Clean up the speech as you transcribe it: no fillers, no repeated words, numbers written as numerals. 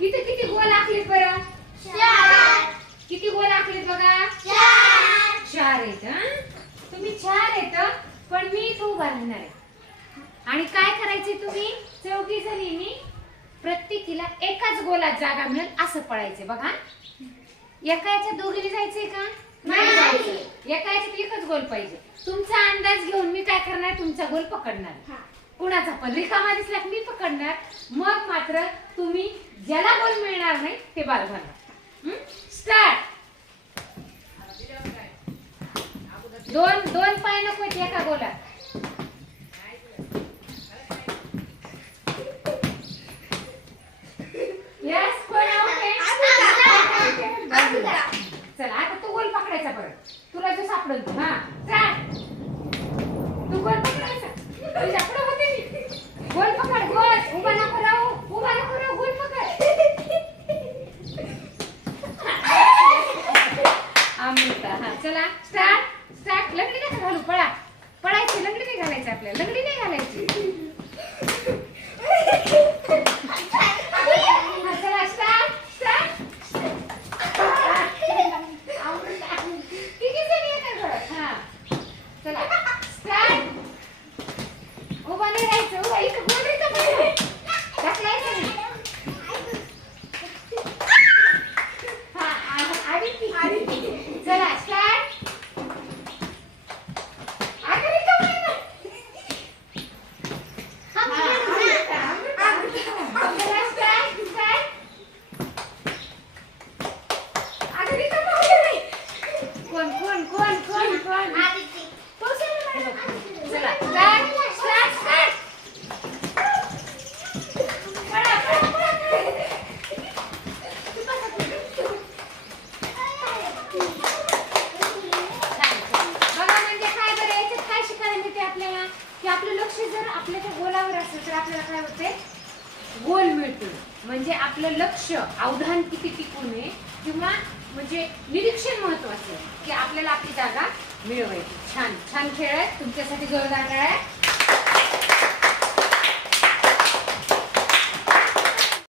इथे किती गोल आखलेत बरं? 4. किती गोल आखलेत बघा? 4. 4 आहेत. तुम्ही 4 आहेत, पण मी इथं उभा राहणार आहे. आणि काय करायचे तुम्ही? चौघी जणींनी प्रत्येकीला एकाच गोलात जागा मिळेल असं पळायचे बघा. एका याच्यात दोघींनी जायचंय का? नाही जायचं. एका याच्यात एकच गोल पाहिजे. तुमचा अंदाज घेऊन मी काय करणार? तुमचा गोल पकडणार. कुणाचा पण रिकामा दिसला की मी पकडणार. मग मात्र तुम्ही ज्याला गोल मिळणार नाही ते बाद होणार. स्टार्ट. दोन पाय नको एका गोलात. यस, कोण ओके? चला आता तू गोल पकडायचा परत. तुला जो सापडेल तू. हा स्टार्ट. तू गोल पकडायचा. तुझ्याकडे होते मी. गोल पकड. गोल उभा नको राहू. उभा नको राहू. गोल पकड. अमृता. हा चला स्टार्ट. स्टार्ट. लंगडी नका घालू. पळा. पळायची. लंगडी नाही घालायची आपल्याला. लंगडी नाही घालायची. हा चला स्टार्ट. स्टार्ट. किती जणी येतात घरात? हा चला स्टार्ट. उभा नाही राहायचं. उभा इथं गोल इथं पकडा. ढकलायचं नाही. हा आधी चला स्टार्ट. आपलं लक्ष जर आपल्या त्या गोलावर असेल तर आपल्याला काय होते? गोल मिळतो. म्हणजे आपलं लक्ष अवधान किती टिकून आहे किंवा म्हणजे निरीक्षण महत्वाचं आहे की आपल्याला आपली जागा मिळवायची. छान छान खेळ आहे तुमच्यासाठी. जोरदार टाळ्या.